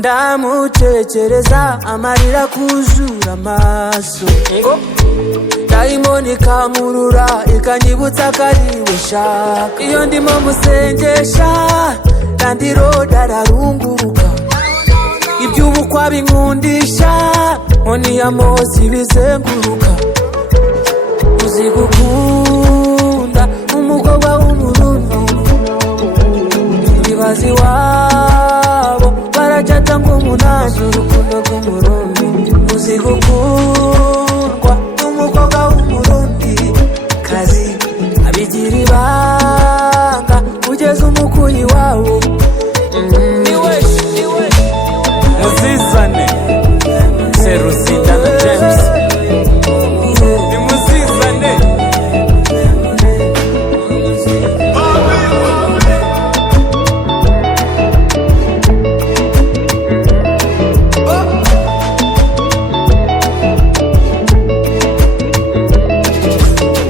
ndamutekereza amarira kuzura amaso dayimoni kamurura ikanyibutsa kariwe shaka iyo ndimo musengesha ndandiroda ararunguruka iby'ubukwa binkundisha nkoni ya Mose bizenguruka uzi gukunda umukobwa w'umurundi ibazi wabo barajata nk'umunani urukundo rw'umurundi uzi gukundwa n'umukobwa w'umurundi kazi abigira ibanga kugeza umukuyi wawo Muzizane Seruzinda na James ni muzizane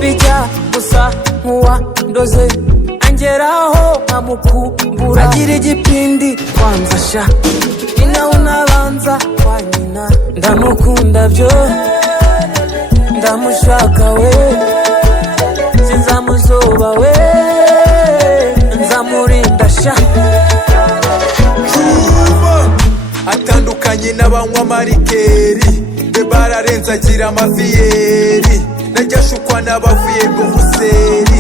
bijya gusa nkuwa ndoze angeraho nkamukumbura agira igipindi kwanzasha ina unabanza kwa nyina ndamukunda byo ndamushaka we sinzamuzoba we nzamurinda sha atandukanye n'abanywa marikeri be bararenze agira amaviyeri najyashukwa n'abavuye mu buseri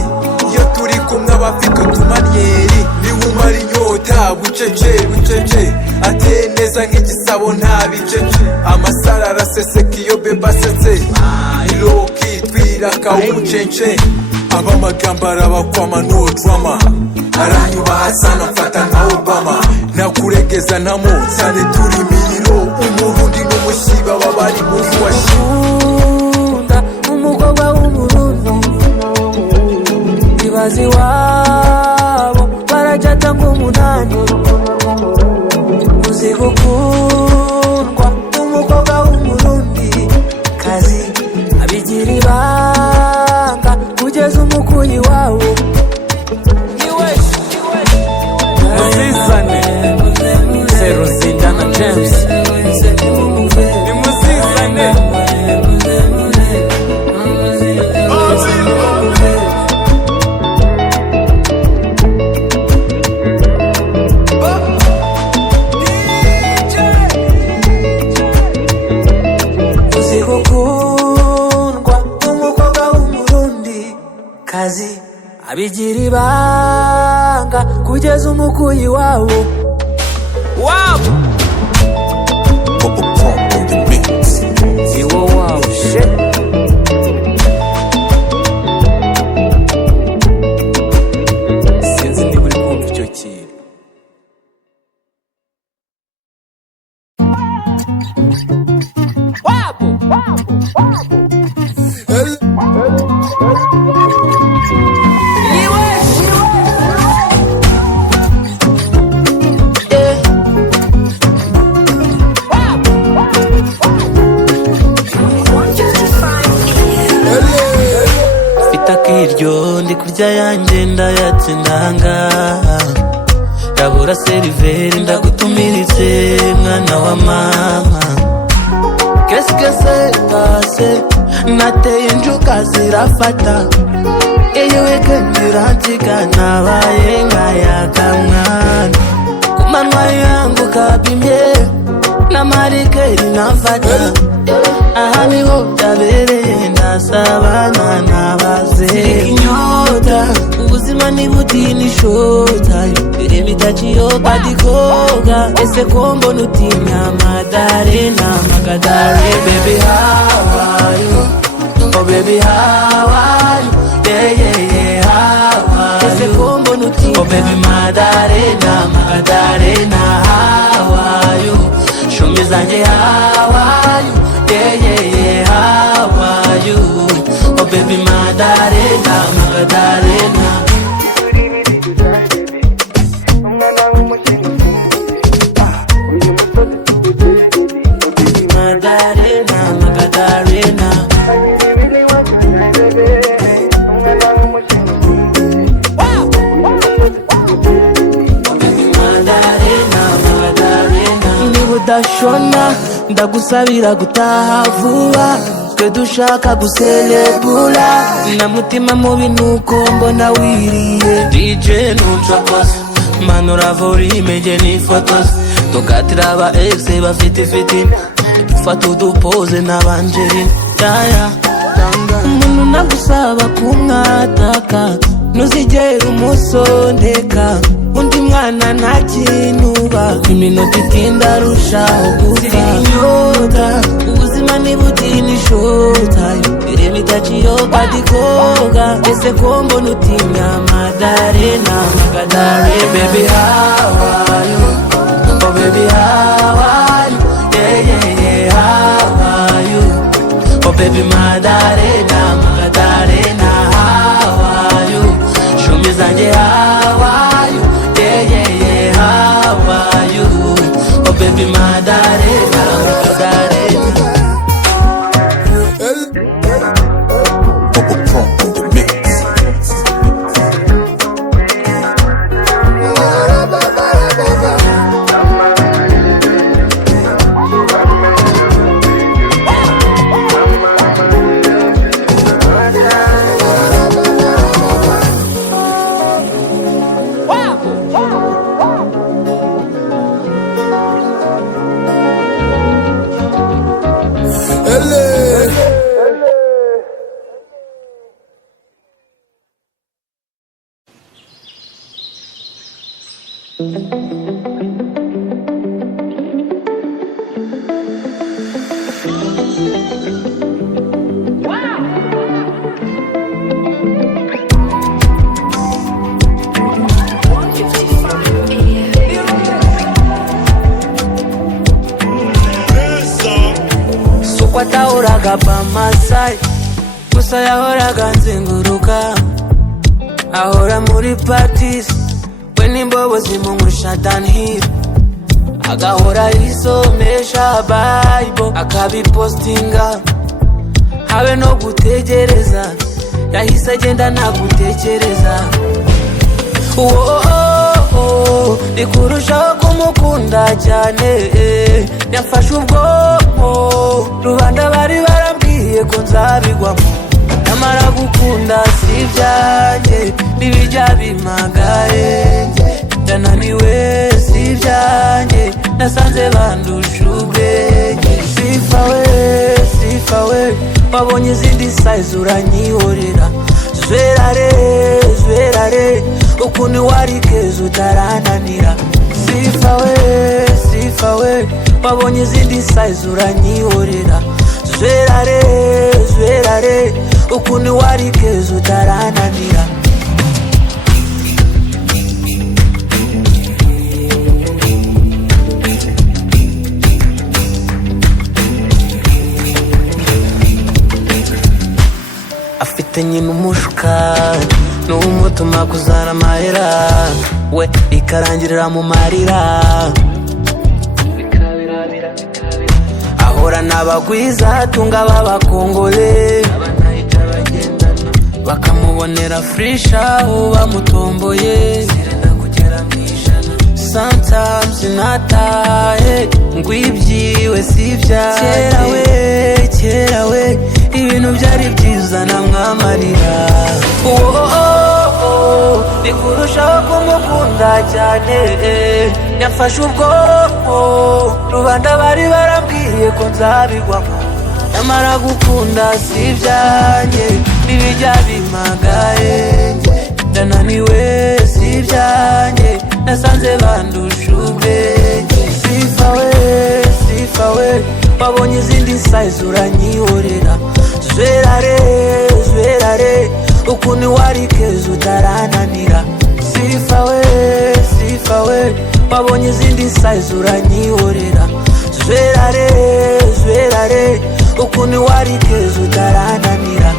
iyo turi kumwe abafite utumanyeri niwe umara inyota bucece bucece ateye neza nk'igisabo nta bicece amasara araseseka iyo beba asetse iroki twiraka umucence abamagambo arabakwama no drama aranyubaha sana mfata nka Obama nakuregeza ntamutsane turi miriro umurundi n'umushiba babari muzi washunda umukobwa w'umurundi ibazi wabo barajata nk'umunani uzi gukundwa n'umukobwa w'umurundi kazi abigira ibanga kugeza umukuyi wawo Muzizane Seruzinda na James ni muzizane uzi gukundwa n'umukobwa w'umurundi kazi abigira ibanga kugeza umukuyi wawo Iwo wow shit sinzi niba uri kumva icyo kintu iryo ndi kurya yanjye ndayatsindanga ndabura seriveri ndagutumiritse mwana wa mama qu'est-ce que c'est passé nateye injuka zirafata iyo weekend iransiga nabaye nk'ayaka mwana ku manywa yangu kabimye na marikeri nafata aha niho byabereye ndasabana nabaze inyota ubuzima ni butini shota ireme itaciyo badikoga ese ko mbona utinya Madarena Magadare baby how are you oh baby how are you yeah yeah yeah how are you ese ko mbona utinya oh baby Madarena Magadalena how are you show me zanje how are you yeah yeah yeah how are you oh baby Madarena Magadalena Madarena Magadalena udashona ndagusabira gutaha vuba twe dushaka guselebura na mutima mubi nuko mbona wiriye DJ ntucokoze manura volume je ni photos tukatira aba ex bafite fitina dufata udupoze n'abanjerina yaya umuntu nagusaba kumwataka ntuzigera umusondeka undi mwana nta kinuba iminota itinda arushaho gupfa inyota ubuzima ntibutini shotayo irema itaciyoga dikoga ese ko mbona utinya Madarena Magadare baby how are you oh baby how are you yeah yeah yeah how are you oh baby Madarena Magadalena how are you show me zanje how are you yeah yeah yeah how are you oh baby Madarena Magadalena Bubble Pro on the mix. Kwatahoraga pamasai gusa yahoraga nzenguruka ahora muri parties we nimbobo zimumusha down here agahora yisomesha Bible akabipostinga habe no gutegereza yahise agenda nagutekereza nikurushaho kumukunda cyane yafashe ubwonko rubanda bari barambwiye ko nzabigwamo namara gukunda si ibyanjye bibijya bimagaye ndananiwe si ibyanjye nasanze bandusha ubwenge sifa we wabonye izindi size uranyihorera zwerare ukuntu wari keza utarananira sifa we wabonye izindi size uranyihorera zwerare ukuntu wari keza utarananira afite nyina umushukari n'umutuma kuzana amahera we ikarangirira mu marira ahora n'abagwiza tunga b'abakongole bakamubonera frisha aho bamutomboye sometimes nataye ngwibyiwe si ibyaye kera we ibintu byari byiza namwamarira nikurushaho kumukunda cyane yafashe ubwonko rubanda bari barambwiye ko nzabigwamo namara gukunda si ibyanjye bibijya bimagaye ndananiwe si ibyanjye nasanze bandusha ubwenge sifa we wabonye izindi size uranyihorera zwerare ukuntu wari keza utarananira sifa we wabonye izindi size uranyihorera zwerare ukuntu wari keza utarananira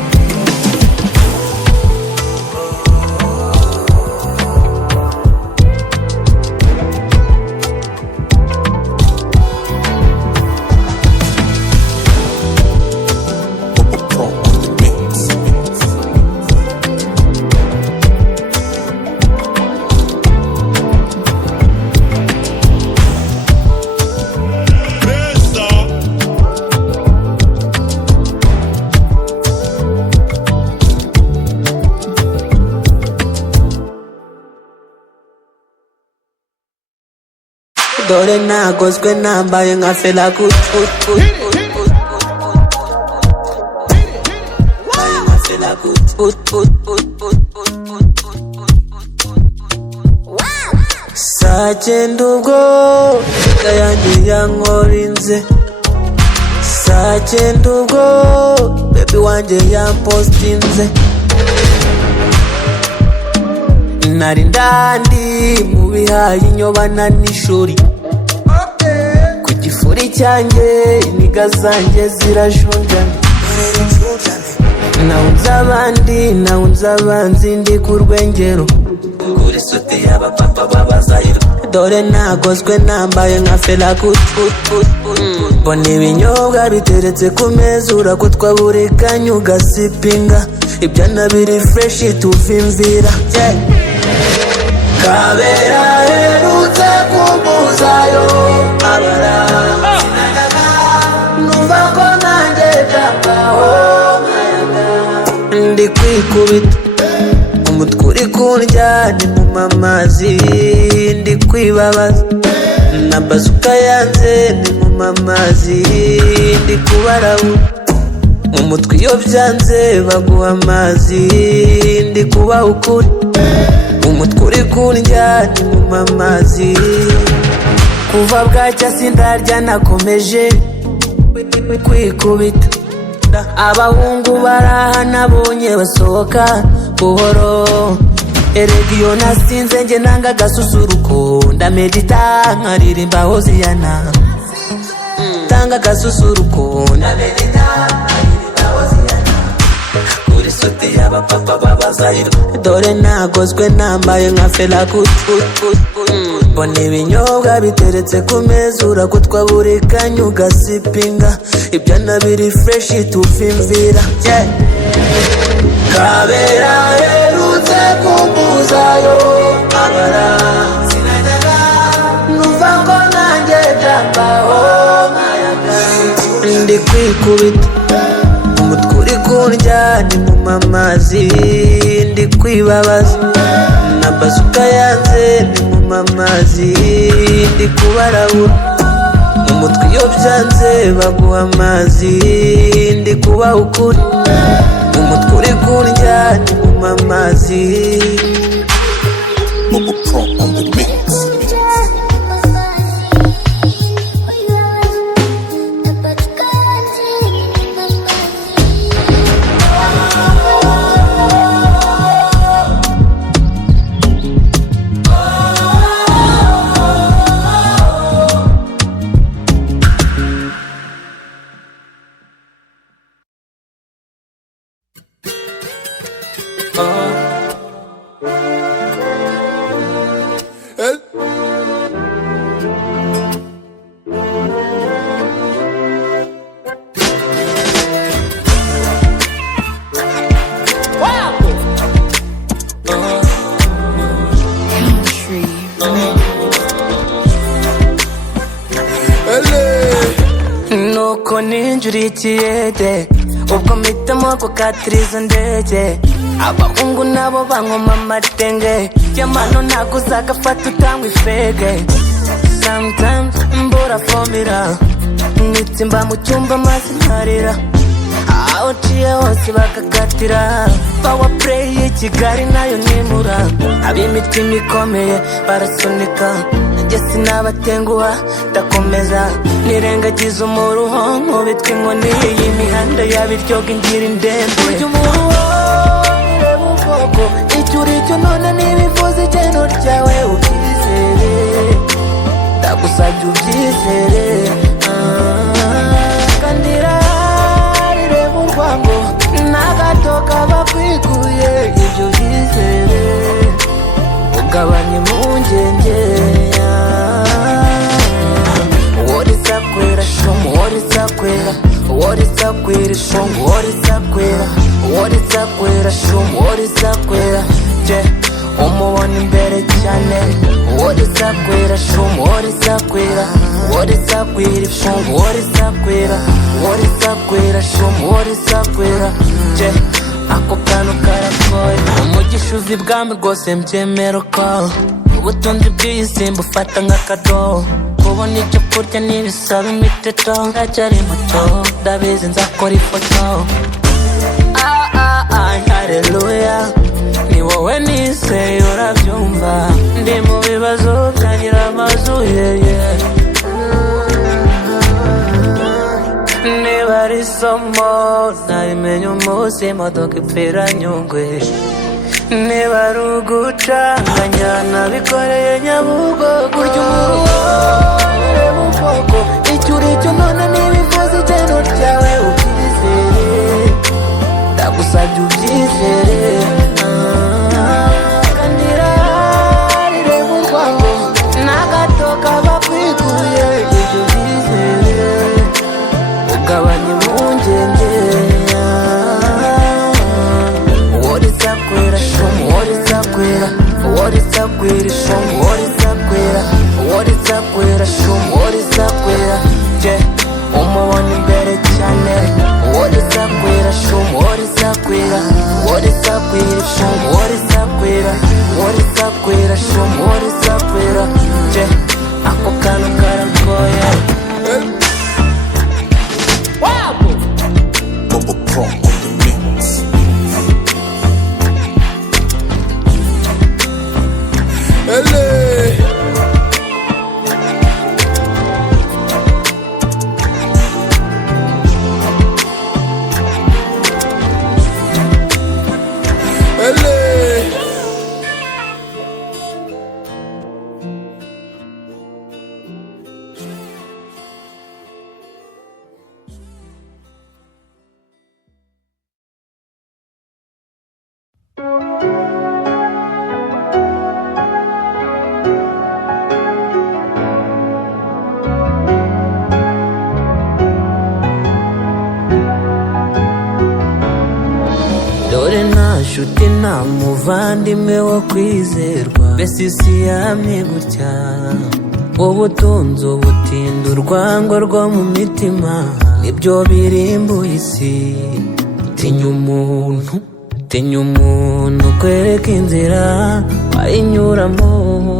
dore nagozwe nambaye nka Fela Kuti. Sagenda ubwo yanjye yankorinze, sagenda ubwo baby wanjye yampostinze. Nari ndandi mu bihaye inyobana n'ishuri, ku gifuri cyanjye iniga zanjye zirajunjana. Nawunze abandi nawunze abanzi ndi ku rwengero, kuri sote y'abapapa b'abazayiro. Dore nagozwe nambaye nka Fela Kuti. Mbona ibinyobwa biteretse ku meza urakutwa buri kanya ugasipinga, ibyana biri fresh tuvimvira. Kabera herutse kumbuzayo abara, numva ko nanjye byambaho. Ndi kwikubita umutwe uri kundya ni mu mamazi, ndi kwibabaza na bazuka yanze ni mu mamazi, ndi kubarabura mu mutwe iyo byanze baguha amazi, ndi kubaha ukuri umutwe uri kundya ni mu mamazi. Kuva bwacya sindarya nakomeje kwikubita, abahungu baraha nabonye basohoka buhoro. Erega iyo nasinze nge nanga agasusuruko, ndamedita nkaririmba Hoziyana. Tanga agasusuruko ndamedita nkaririmba Hoziyana, kuri sote y'abapapa b'abazayiro. Dore nagozwe nambaye nka Fela Kuti. Mbona ibinyobwa biteretse ku meza urakutwa buri kanya ugasipinga, ibyana biri fresh tuvimvira. Kabera herutse kumbuzayo abara, numva ko nanjye byambaho. Ndi kwikubita umutwe uri kundya ni mu mamazi, ndi kwibabaza na bazuka yanze ni mu mamazi, ndi kubarabura mu mutwe iyo byanze baguha amazi, ndi kubaha ukuri umutwe uri kundya ni mu mamazi. Bubba Pro on the mix. Nuko ninjurikiye de ubwo mpitamo gukatiriza indege, abahungu nabo bankoma amatenge, y'amano naguze agafata utanywa ifege. Sometimes mbura fomira, nitsimba mu cyumba maze nkarira, aho uciye hose bakakatira. Power play y'i Kigali nayo nimura, ab'imitima ikomeye barasunika, nanjye sinabatenguha ndakomeza. Nirengagiza umuruho nkubitwa inkoni y'imihanda y'abiryoga ingira indembe. Ujya umuruho ureba ubwoko icyo uri cyo none ntibivuze igeno ryawe ubyizere, ndagusabye ubyizere. Kandi irahari reba urwango n'agato kaba kwiguye, ibyo byizere ugabanya impungenge. Worisakwera shumu worisakwera, worisakwera shumu worisakwera, worisakwera shumu worisakwera. Je umubona imbere cyane, worisakwera shumu worisakwera, worisakwera shumu worisakwera, worisakwera shumu worisakwera. Je ako kantu karagoye, umugisha uzi bwami rwose mbyemera ko ubutunzi bw'isi mbufata nk'akado kubona icyo kurya n'ibisaba imiteto ndacyari muto ndabizi nzakora ifoto haleluya ni wowe niseye urabyumva ndi mu bibazo bya nyiramazu niba ari isomo nabimenye umunsi imodoka ipfira Nyungwe niba ari ugucanganya nabikoreye Nyabugogo urya umubare mu bwoko icyo uri cyo none nibifuza igeno ryawe ubyizere ndagusabye ubyizere kandi irarire mu rwango n'agato kaba kwiguye ibyo byizere ugabanya impungenge what is up with a show what is up with a what is up with a show what is up with a what is up with a show what is up with a yeah umubona imbere cyane what is up with a show what is up with a what is up with a show what is up with a what is up with a show what is up with a yeah ako kantu karagoye Bubba Pro on the mix. dore nta nshuti nta muvandimwe wo kwizerwa mbese isi yamye gutya ubutunzi ubutinda urwango rwo mu mitima nibyo birimbuye isi tinya umuntu kwereka inzira wayinyuramo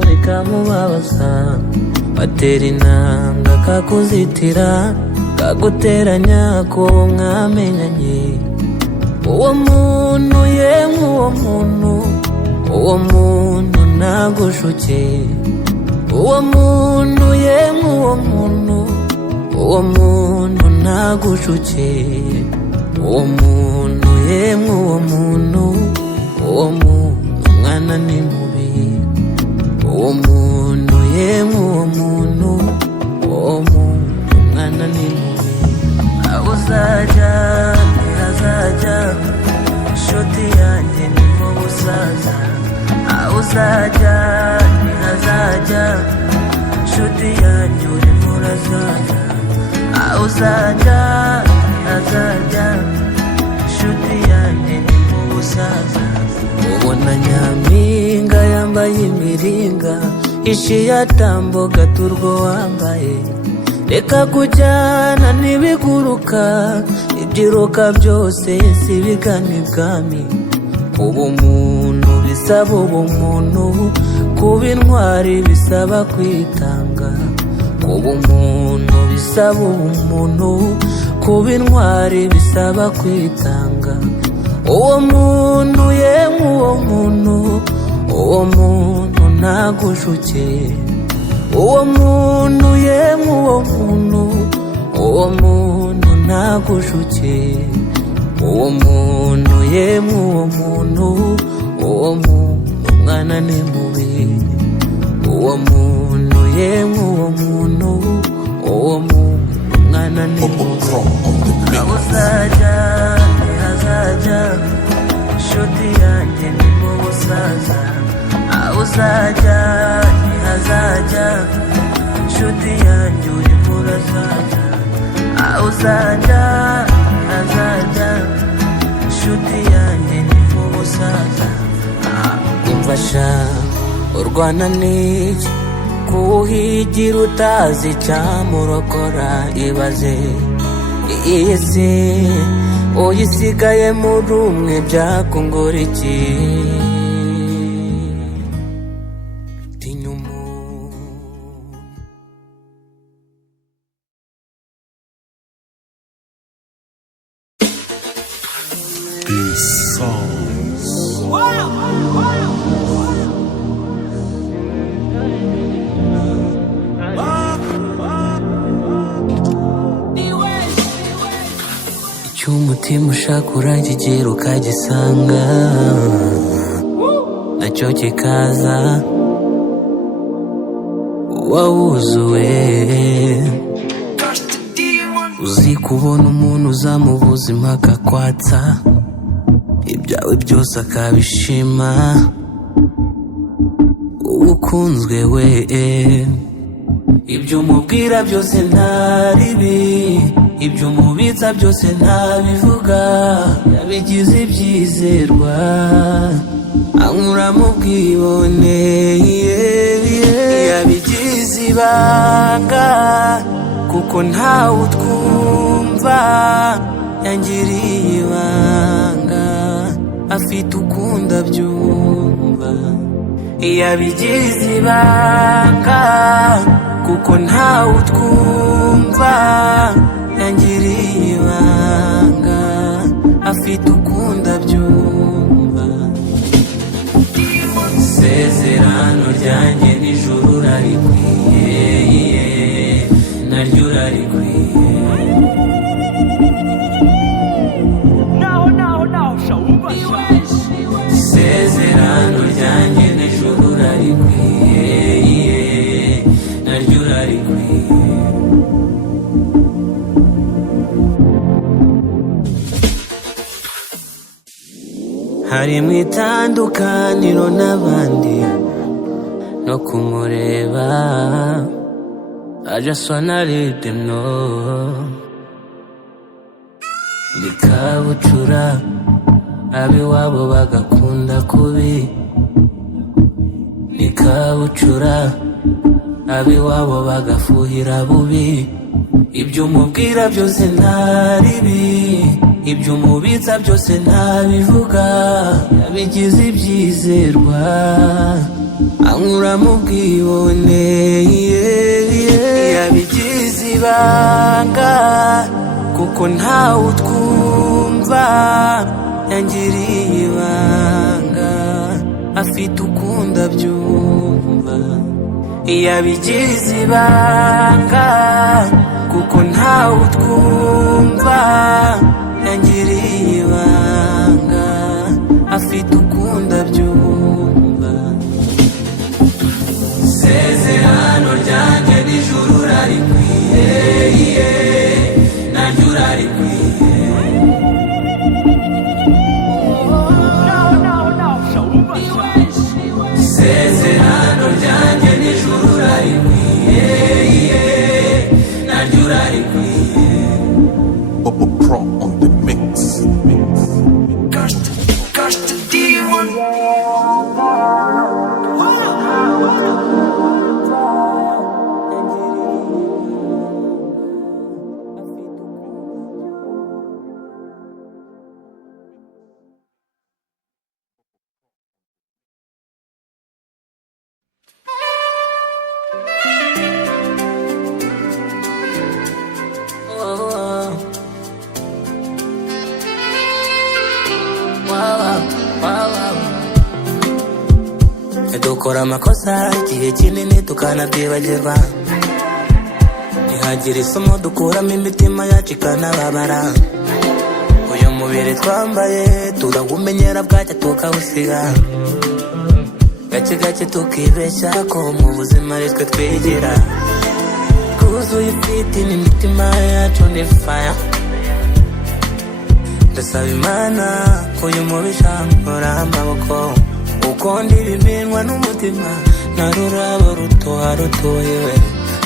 bikamubabaza batera intambwe kakuzitira kaguteranya ko mwamenyanye uwo muntu yemwe uwo muntu nagushuke uwo muntu yemwe uwo muntu nagushuke uwo muntu yemwe uwo muntu mwana ni mubi uwo muntu yemwe uwo muntu mwana ni mubi aho uzajya ntihazajya inshuti yanjye ni mu busaza aho uzajya ntihazajya inshuti yanjye urimo urazaza aho uzajya ntihazajya inshuti yanjye ni mu busaza ubona nyampinga yambaye imiringa ishiye atambuka turwo wambaye reka kujyana n'ibiguruka ibyiruka byose si bigana ibwami kuba umuntu bisaba ubumuntu kuba intwari bisaba kwitanga kuba umuntu bisaba ubumuntu kuba intwari bisaba kwitanga uwo muntu yemwe uwo muntu nagushuke uwo muntu yemwe uwo muntu nagushuke uwo muntu yemwe uwo muntu mwana ni mubi uwo muntu yemwe uwo muntu mwana ni mubi aho uzajya ntihazajya inshuti yanjye ni mu busaza aho uzajya ntihazajya inshuti yanjye urimo urazaza aho uzajya ntihazajya inshuti yanjye ni mu busaza umva sha urwana n'iki kuhigira utazi icyamurokora ibaze iyi si uyisigaye muri umwe byakungura iki umutima ushaka uragigera ukagisanga, nacyo kikaza wawuzuwe. Uzi kubona umuntu uzamubuza impaka kwatsa ibyawe byose akabishima, ukunzwe we. Ibyo umubwira byose ntaribi, ibyo umubitsa byose ntabivuga, yabigize ibyizerwa ankura mu bwibone, yabigize ibanga kuko ntawe utwumva, yangiriye ibanga afite ukunda byumva. Yabigize ibanga kuko ntawe utwumva, yangiriye ibanga afite ukunda byumva. Isezerano ryanjye n'ijuru rarikwiye, naryo rarikwiye. Isezerano ryanjye n'ijuru rarikwiye, naryo rarikwiye. Hari mu itandukaniro n'abandi no kumureba, I just wanna let them know. Nikabucura abiwabo bagakunda kubi, nikabucura abiwabo bagafuhira bubi. Ibyo umubwira byose ntaribi, ibyo umubitsa byose ntabivuga, yabigize ibyizerwa ankura mu bwibone, yabigize ibanga kuko ntawe utwumva, yangiriye ibanga afite ukunda byumva. Yabigize ibanga kuko ntawe utwumva, yangiriye ibanga afite ukunda byumva. Isezerano ryanjye n'ijuru rarikwiye, naryo rarikwiye. Isezerano ryanjye n'ijuru rarikwiye, naryo rarikwiye. Bubba Pro on the mix. Dukora amakosa igihe kinini tukanabyibagirwa, ntihagire isomo dukuramo imitima yacu ikanababara. Uyu mubiri twambaye turawumenyera bwacya tukawusiga, gake gake tukibeshya ko mu buzima ari twe twigira. Twuzuye ifiti n'imitima yacu ni fire, ndasaba Imana ko uyu mubisha nkora amaboko, uko ndibiminwa n'umutima narurabo rutoha rutohewe,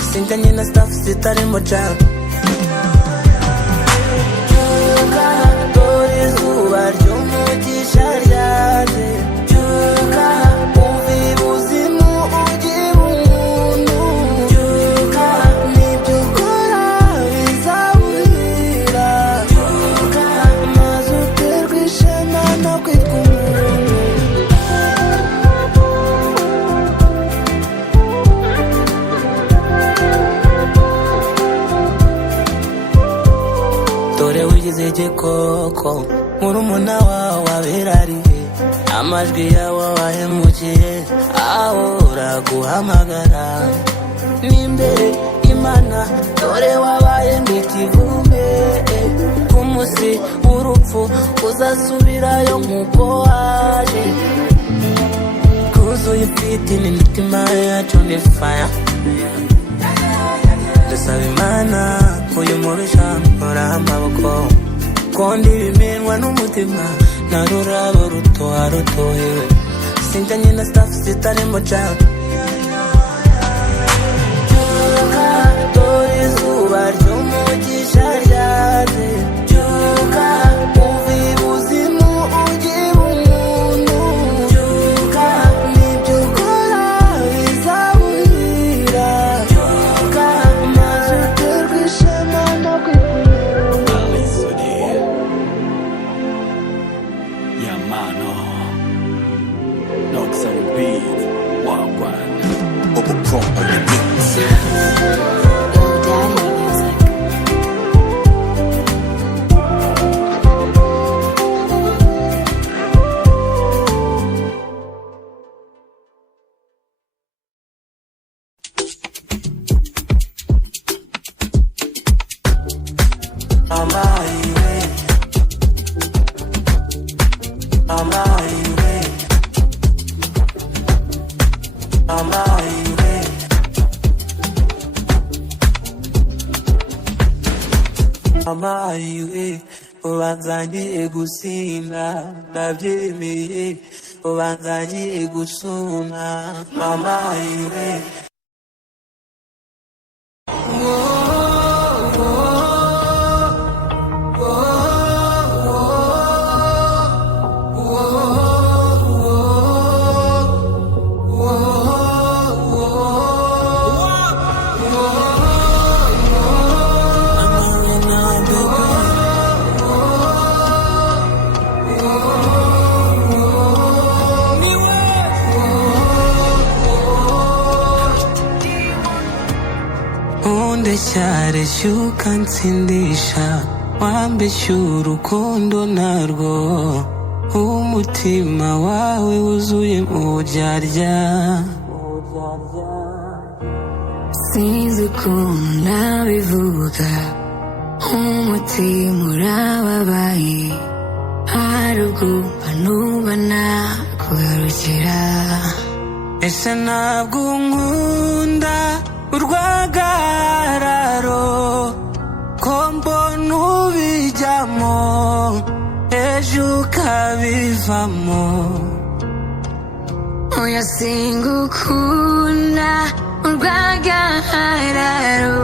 sinjanye na staff zitarimo jam. Byuka dore izuba ry'umugisha ryaje, byuka umva ibuzimu ugira umuntu, byuka n'ibyo ukora bizabuhira, byuka maze uterwe ishema no kwitwa umuntu. Dore wigize igikoko murumuna wawe abirariye, amajwi yawe wahemukiye ahora guhamagara. N'imbere Imana dore wabaye nk'ikivume, ku n'umusi w'urupfu uzasubirayo nk'uko waje. Kuzuye ifiti n'imitima yacu ni fire. Dusaba Imana uyu mubisha nkora amaboko kondi bimenwa n'umutima na rurabo rutoha rutohewe sinjanye na staff zitarimo cyane. Byuka dore izuba ry'umugisha ryaje. Byuka uve ibuzimu ujye umuntu. Byuka n'ibyo ukora bizabuhira. Byuka maze uterwe ishema no kwikunda. Yamano Knocks on beat Wagwan Bubba Pro on the mix. Amayiwe ubanzangiye gusinda ndabyemeye ubanzangiye gusuna amayiwe. Undeshyare shyuka nsindisha wambeshya urukundo narwo umutima wawe wuzuye uburyarya. Sinzi ukuntu nabivuga umutima urababaye hari ubwumva nuba nakugarukira. Ese ntabwo unkunda urwagararo ko mbona ubijyamo ejo ukabivamo. Oya singukunda urwagararo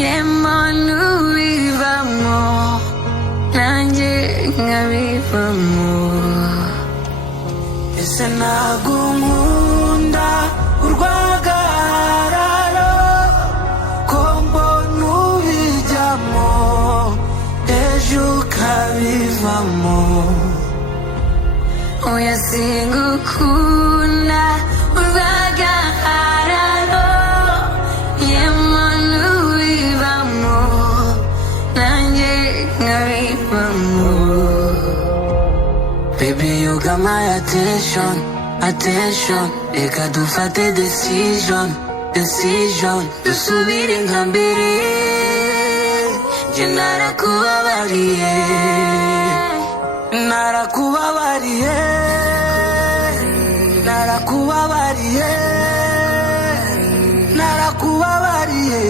yemo n'ubivamo nanjye nkabivamo. Ese ntabwo unkunda urwagararo ko mbona ubijyamo ejo ukabivamo. Oya singukunda urwagararo yemo n'ubivamo nanjye nkabivamo. Baby you got my attention, attention. Reka dufate decision, decision. Dusubire nka mbere nje narakubabariye, narakubabariye, narakubabariye, narakubabariye.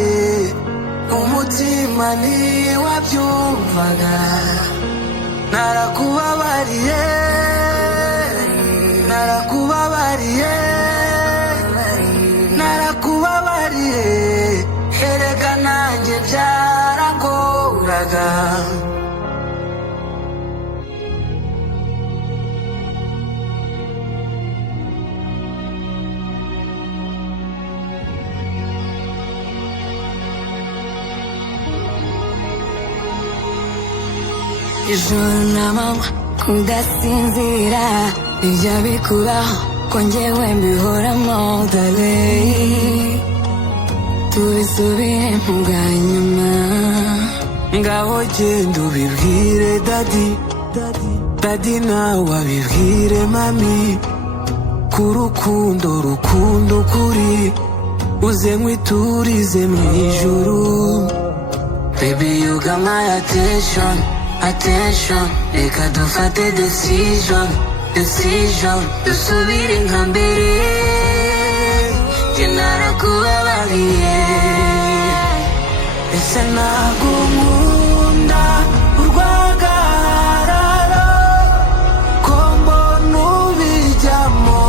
Umutima ntiwabyumvaga narakubabariye, narakubabariye, narakubabariye. Erega nanjye byaragoraga. Ijoro n'amanywa kudasinzira bijya bikubaho ko njyewe mbihoramo dale tubisubire mu bwa nyuma. Ngaho genda ubibwire dadi, dadi nawe abibwire mami ku rukundo rukundo kuri uze nkwiturize mu ijuru. Baby, you got my attention, attention. Reka dufate decision, decision. Dusubire nka mbere, jye narakubabariye. Ese nagukunda urwagararo, ko mbona ubijyamo,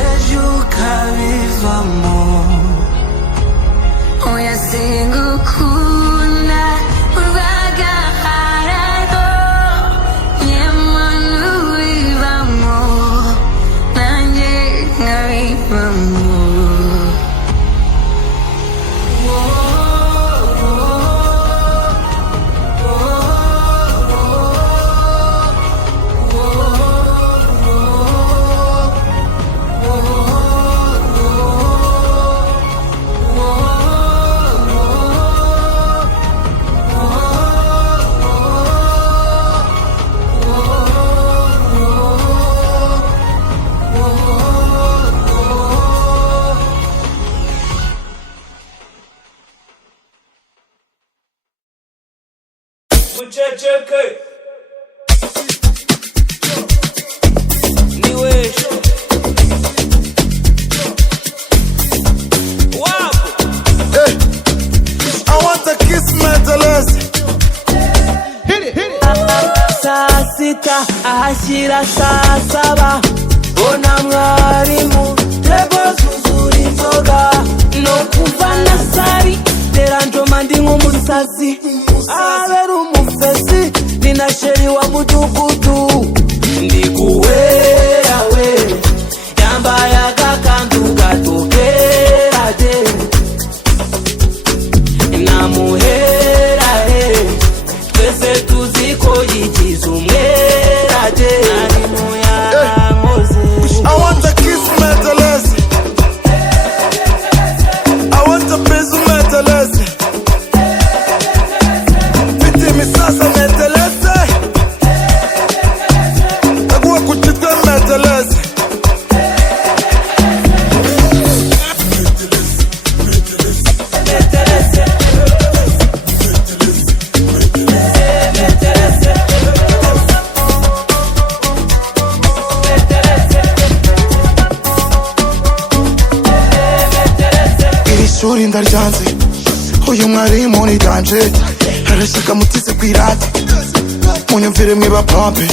ejo ukabivamo. Oya singukunda urwagararo, yemana ubivamo, nanjye nkabivamo. Muchachake Niwesho Wapo Hey, I want to kiss my Deleuze. Hit it. Saa sita ahashyira saa saba, bona mwarimu tebo zuzura inzoga, no kuva na sari tera njoma ndi nk'umusazi, abera umufesi ni na sheri wa mudugudu. Ndi guhera we yambaye agakanzu gatokera de, namuhera he twese tuzi ko yigize umwera de. I want to kiss my Deleuze. I want to praise my Deleuze. Piti mi sasa my Deleuze. Nakuwa kuchitwa my Deleuze. Ishuri ndaryanze, uyu mwarimu ni danje, arashaka mutize kwirate, munyumvire mwiba pompe.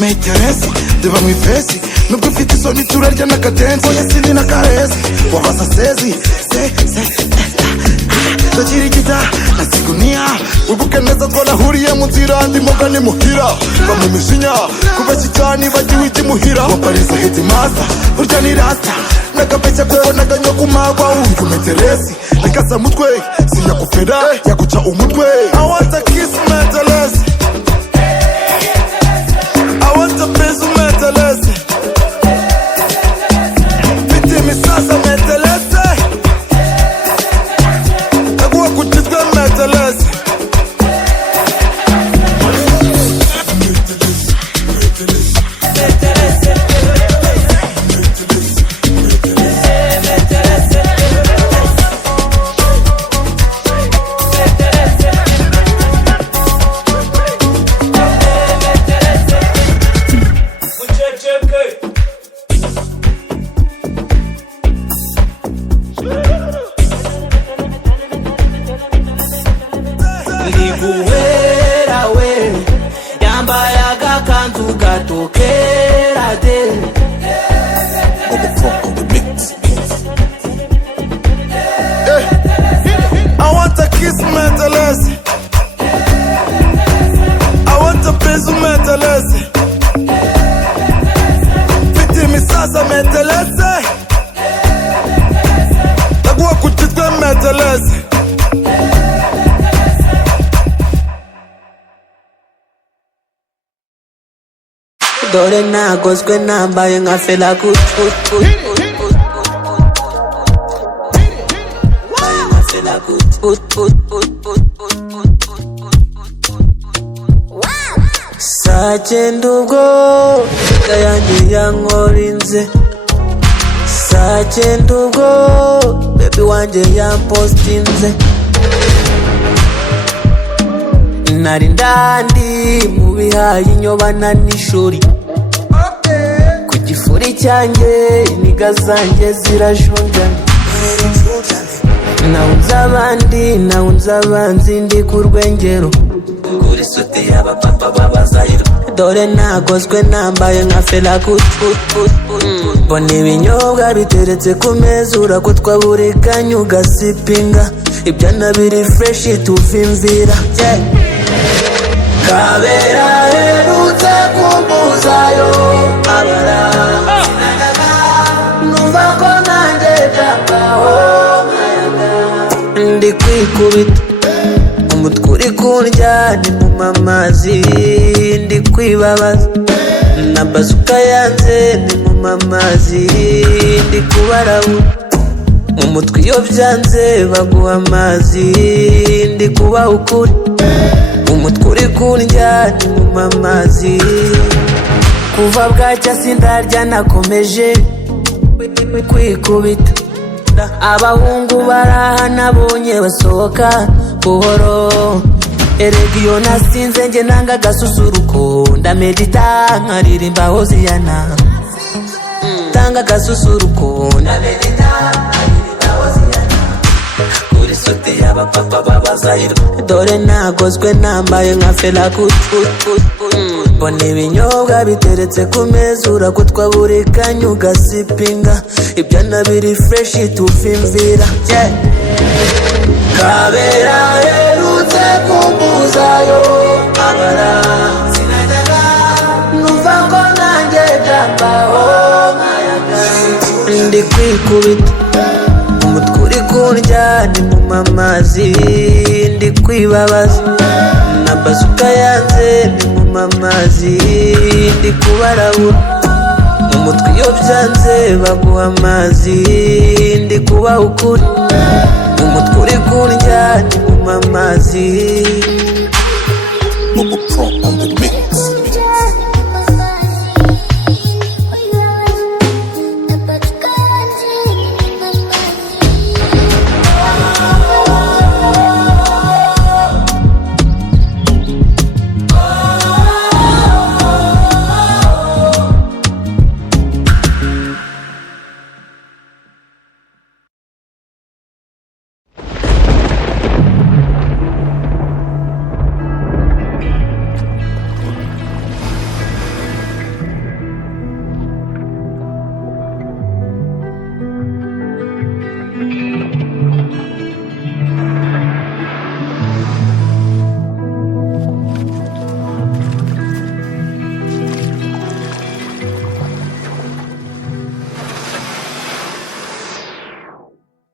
Meteresi, ndeba mwifesi, nubwo ufite isoni turarya n'akadensi. Oya sindi na karezi, wabaza sezi, ndakirigita nasigunia, wibuke neza twanahuriye mu nzira, ndimoga nimuhira, bamwe mishinya, kubeshya cyane bagiwe ikimuhira. Waparize hiti master, burya ni rasta, nagapeshya kuko naganyo kumagwa. Uyu meteresi, nakasa mutwe, siyakufera, yaguca umutwe. I want to kiss my Deleuze. I want to praise my Deleuze. Piti mi sasa my Deleuze. Nakuwa kuchitwa my Deleuze. Ndi guhera we yambaye agakanzu gatokera de. On the mix. Hey, I want to kiss my Deleuze. I want to praise my Deleuze. Piti mi sasa my Deleuze. Nakuwa kuchitwa my Deleuze. Dore nagozwe nambaye nka Fela Kuti. Sagenda ubwo yanjye yankorinze, sagenda ubwo baby wanjye yampostinze. nari ndandi mu bihaye inyobana n'ishuri ku gifuri cyanjye iniga zanjye zirashonjana nawunze abanzi ndi ku rwengero kuri suti y'abapapa b'abazayiro dore nagozwe nambaye nka Fela Kuti mbona ibinyobwa biteretse ku meza urakutwa buri kanya ugasipinga ibyana biri fresh tuvimvira Kabera herutse kumbuzayo abara numva ko nanjye byambaho ndi kwikubita umutwe uri kundya ni mu mamazi ndi kwibabaza na bazuka yanze ni mu mamazi ndi kubarabura umutwe iyo byanze baguha amazi ndi kubaha ukuri umutwe uri kundya ni mu mamazi kuva bwacya sindarya nakomeje kwikubita abahungu baraha nabonye basohoka buhoro erega iyo nasinze nge nanga agasusuruko ndamedita nkaririmba Hoziyana tanga agasusuruko ndamedita nkaririmba Hoziyana kuri suti y'abapapa b'abazayiro dore nagozwe nambaye nka Fela Kuti mbona ibinyobwa biteretse ku meza urakutwa buri kanya ugasipinga ibyana biri fresh tuvimvira Kabera herutse kumbuzayo abara numva ko nanjye byambaho ndi kwikubita umutwe uri kundya ni mu mamazi ndi kwibabaza na bazuka yanze ni mu mamazi ndi kubarabura umutwe iyo byanze baguha amazi ndi kubaha ukuri umutwe uri kundya ni mu mamazi Bubba Pro on the mix.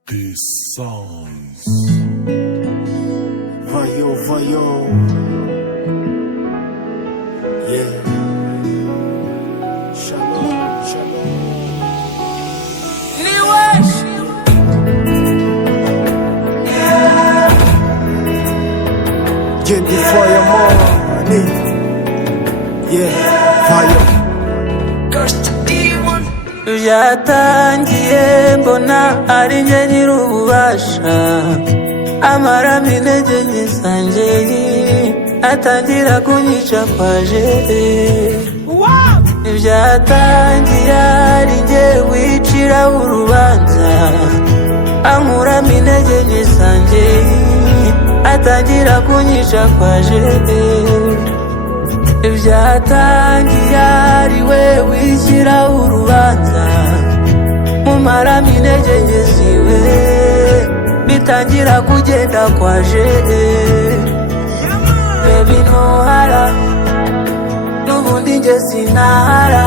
These songs. Vayo. Yeah. Shalom. Get the fire money. Yeah. Vayo. byatangiye mbona ari njye nyir'ububasha amaramo intege nke zanjye atangira kunyica kwaje byatangiye ari njye wicira urubanza ankuramo intege nke zanjye atangira kunyica kwaje byatangiye ari we wishyira urubanza mumaramo intege nke ziwe bitangira kugenda kwaje baby ntuhara n'ubundi njye sinahara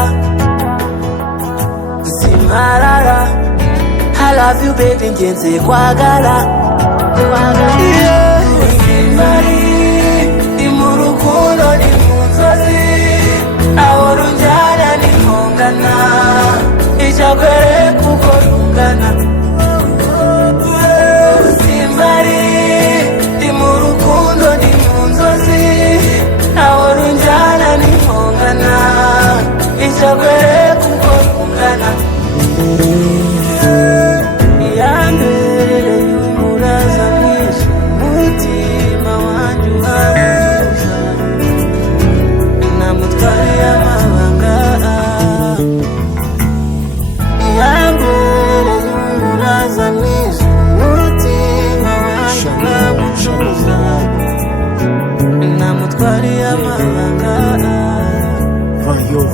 simparara I love you baby ngenze kwagara simbari ni mu rukundo ni mu nzozi aho runjyana ni ntungana icyakwereka uko rungana simbari ni mu rukundo ni mu nzozi aho runjyana ni ntungana icyakwereka uko rungana yambereye umuraza mwiza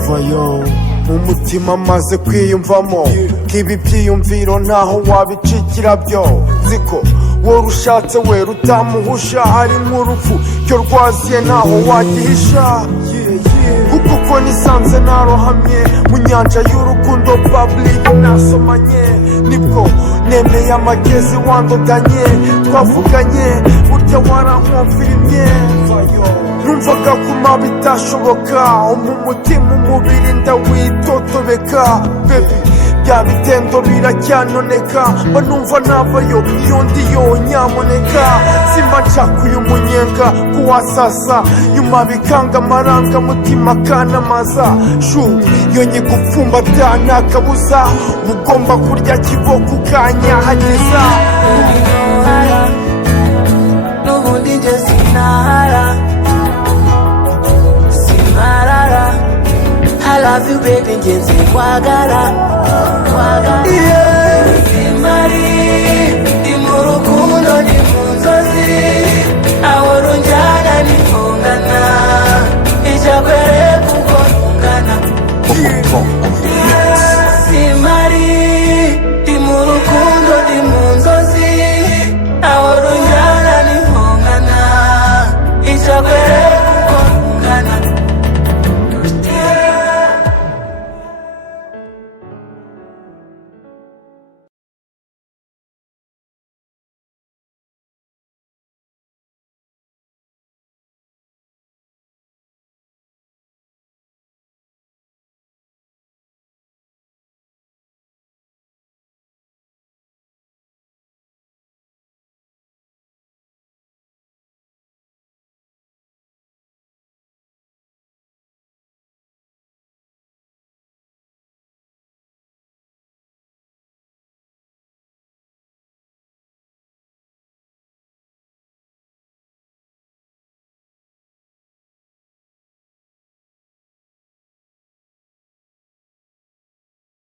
vayo mu mutima maze kwiyumvamo k'ibi byiyumviro ntaho wabicikira byo ziko wowe ushatse wera utamuhusha hari nk'urupfu cyo rwaziye ntaho wagihisha kuko ko nisanze narohamye mu nyanja y'urukundo public nasomanye nibwo nemeye amagezi wandodanye twavuganye burya warankomfirimye numvaga kuma bitashoboka umutima umubiri ndawitotobeka baby bya bitendo biracyanoneka mba numva navayo iyo ndiyo nyamuneka simba nshaka uyu munyenga kuwasasa nyuma bikanga amarangamutima kanamaza shu iyo nyigupfumbata nta kabuza ugomba kurya kiboko ukanyahageza n'ubundi njye sinahara I love you baby, ngenzi kwagara